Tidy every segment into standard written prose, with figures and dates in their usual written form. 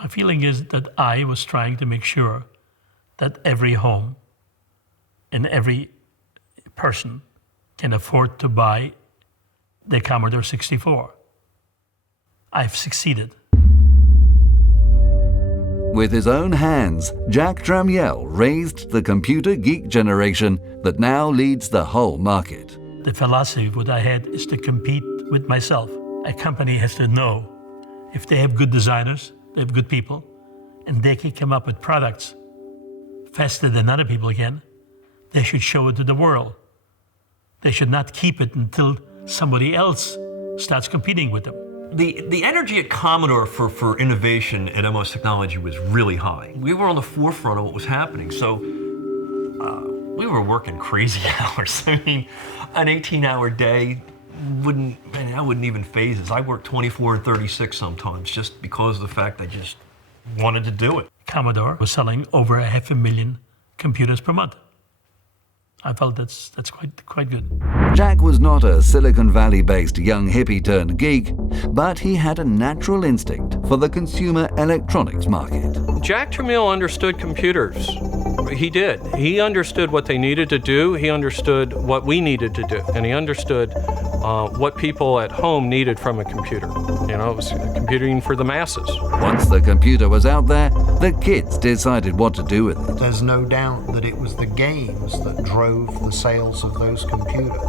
My feeling is that I was trying to make sure that every home and every person can afford to buy the Commodore 64. I've succeeded. With his own hands, Jack Tramiel raised the computer geek generation that now leads the whole market. The philosophy what I had is to compete with myself. A company has to know if they have good designers, they have good people, and they can come up with products faster than other people can, they should show it to the world. They should not keep it until somebody else starts competing with them. The energy at Commodore for innovation at MS Technology was really high. We were on the forefront of what was happening, so we were working crazy hours. I mean, an 18-hour day that wouldn't even phase us. I worked 24 and 36 sometimes just because of the fact I just wanted to do it. Commodore was selling over 500,000 computers per month. I felt that's quite good. Jack was not a Silicon Valley-based young hippie-turned-geek, but he had a natural instinct for the consumer electronics market. Jack Tramiel understood computers. He did. He understood what they needed to do. He understood what we needed to do. And he understood what people at home needed from a computer. You know, it was computing for the masses. Once the computer was out there, the kids decided what to do with it. There's no doubt that it was the games that drove the sales of those computers.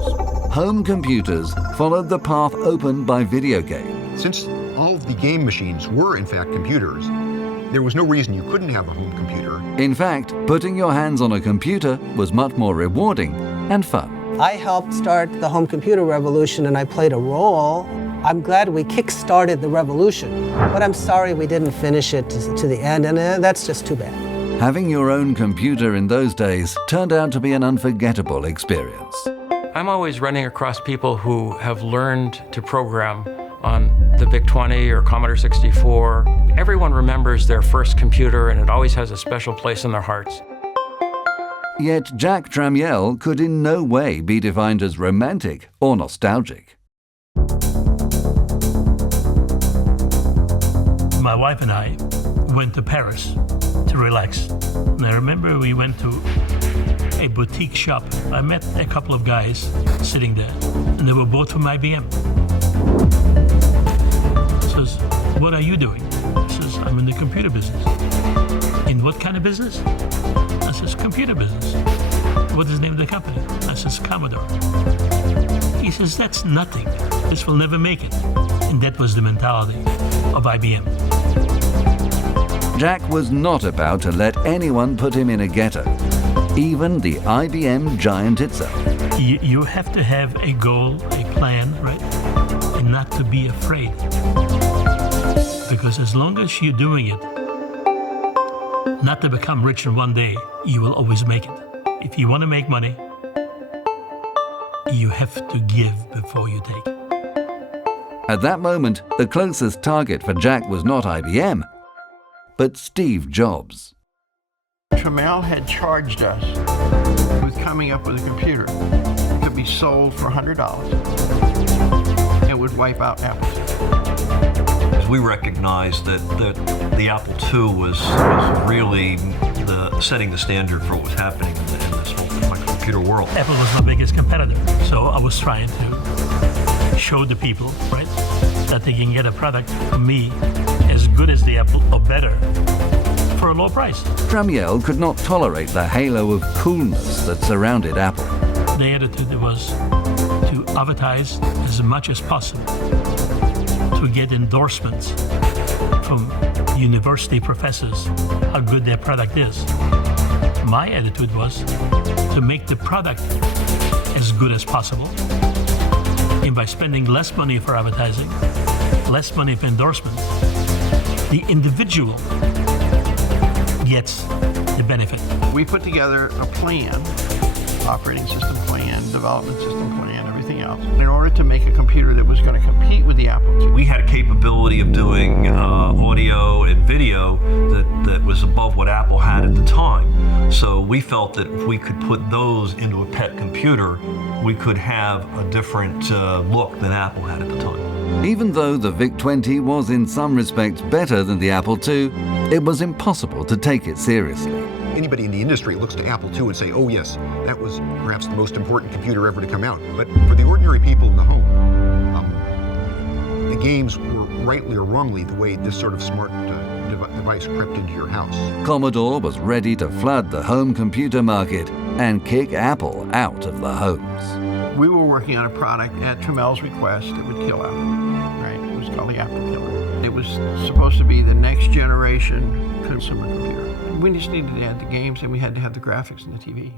Home computers followed the path opened by video games. Since all of the game machines were in fact computers, there was no reason you couldn't have a home computer. In fact, putting your hands on a computer was much more rewarding and fun. I helped start the home computer revolution and I played a role. I'm glad we kick-started the revolution, but I'm sorry we didn't finish it to the end, and that's just too bad. Having your own computer in those days turned out to be an unforgettable experience. I'm always running across people who have learned to program on the VIC-20 or Commodore 64. Everyone remembers their first computer, and it always has a special place in their hearts. Yet Jack Tramiel could in no way be defined as romantic or nostalgic. My wife and I went to Paris to relax. And I remember we went to a boutique shop. I met a couple of guys sitting there, and they were both from IBM. Says, "What are you doing?" I says, "I'm in the computer business." "In what kind of business?" I says, "Computer business." "What is the name of the company?" I says, "Commodore." He says, "That's nothing. This will never make it." And that was the mentality of IBM. Jack was not about to let anyone put him in a ghetto, even the IBM giant itself. You have to have a goal, a plan, right? And not to be afraid. Because as long as you're doing it, not to become rich in one day, you will always make it. If you want to make money, you have to give before you take. At that moment, the closest target for Jack was not IBM, but Steve Jobs. Tramiel had charged us with coming up with a computer that could be sold for $100 and would wipe out Apple. We recognized that the Apple II was really setting the standard for what was happening in this whole microcomputer world. Apple was my biggest competitor, so I was trying to show the people, right, that they can get a product from me as good as the Apple or better for a low price. Tramiel could not tolerate the halo of coolness that surrounded Apple. The attitude was to advertise as much as possible, to get endorsements from university professors how good their product is. My attitude was to make the product as good as possible, and by spending less money for advertising, less money for endorsement, the individual gets the benefit. We put together a plan, operating system plan, development system plan, everything else. In order to make a computer that was going to compete with the Apple II. We had a capability of doing audio and video that was above what Apple had at the time. So we felt that if we could put those into a pet computer, we could have a different look than Apple had at the time. Even though the VIC-20 was in some respects better than the Apple II, it was impossible to take it seriously. Anybody in the industry looks to Apple II and say, oh yes, that was perhaps the most important computer ever to come out. But for the ordinary people in the home, the games were rightly or wrongly the way this sort of smart device crept into your house. Commodore was ready to flood the home computer market and kick Apple out of the homes. We were working on a product at Tramel's request that would kill Apple, right? It was called the Apple Killer. It was supposed to be the next generation consumer computer. We just needed to add the games and we had to have the graphics and the TV.